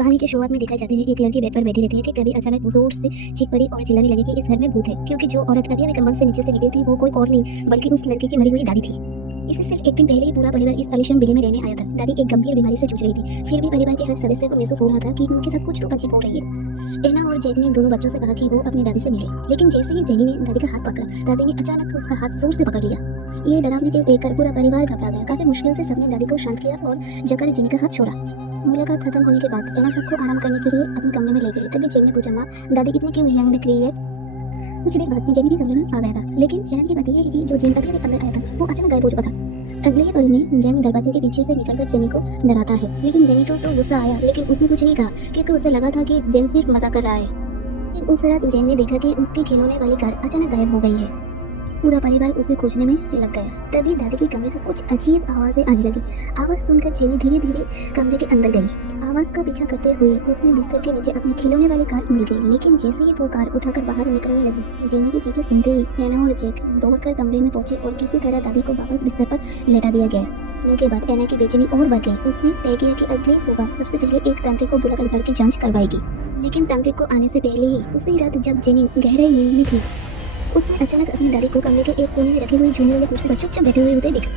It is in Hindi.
कहानी की शुरुआत में दिखाई जाते हैं एक लड़की बेड पर बैठी रहती है। ठीक तभी अचानक जोर से चीख पड़ी और चिल्लाने लगी कि इस घर में भूत है, क्योंकि जो औरत अभी कमबख्त से नीचे से निकली थी वो कोई और नहीं बल्कि उस लड़की की मरी हुई दादी थी। इससे सिर्फ एक दिन पहले ही पूरा परिवार इस आलीशान विले में रहने आया था। दादी एक गंभीर बीमारी से जूझ रही थी, फिर भी परिवार के हर सदस्य को महसूस हो रहा था कि उनके साथ कुछ तो अजीब हो रही है। एना और जैक ने दोनों बच्चों से कहा कि वो अपनी दादी से मिले, लेकिन जैसे ही जेनी ने दादी का हाथ पकड़ा, दादी ने अचानक उसका हाथ जोर से पकड़ लिया। ये डरावनी चीज देखकर पूरा परिवार घबरा गया। काफी मुश्किल से सबने दादी को शांत किया और जकर ने जेनी का हाथ छोड़ा। मुलाकात खत्म होने के बाद एना सबको आराम करने के लिए अपने कमरे में ले गई। तभी जेनी ने पूछा, माँ दादी इतनी क्यों यंग दिख रही है? कुछ देर बाद जेनी भी कमरे में आ गया था, लेकिन हैरान की बात यह है कि जो जेनी अभी अंदर आया था वो अचानक गायब हो चुका था। अगले ही पल में जेनी दरवाजे के पीछे से निकलकर जेनी को डराता है, लेकिन जेनी को तो गुस्सा आया, लेकिन उसने कुछ नहीं कहा क्योंकि उसे लगा था कि जेन सिर्फ मजाक कर रहा है। लेकिन उस रात जेन ने देखा कि उसकी खिलौने वाली कार अचानक गायब हो गई है। पूरा परिवार उसे खोजने में लग गया। तभी दादी के कमरे से कुछ अजीब आवाजें आने लगी। आवाज सुनकर जेनी धीरे धीरे कमरे के अंदर गई। आवाज का पीछा करते हुए उसने बिस्तर के नीचे अपनी खिलौने वाली कार मिल गई, लेकिन जैसे ही वो कार उठाकर बाहर निकलने लगी, जेनी की चीखें सुनते ही एना और जैक दौड़कर कमरे में पहुंचे और किसी तरह दादी को वापस बिस्तर पर लेटा दिया गया। के बाद एना की बेचैनी और बढ़ गई। उसने तय किया कि अगली सुबह सबसे पहले एक तांत्रिक को बुलाकर घर की जांच करवाएगी। लेकिन तांत्रिक को आने से पहले ही उसी रात जब जेनी गहराई नींद में थी, उसने अचानक अपनी दादी को कमरे के एक कोने में रखी हुई झूले वाली कुर्सी पर चुपचाप बैठे हुए देखा।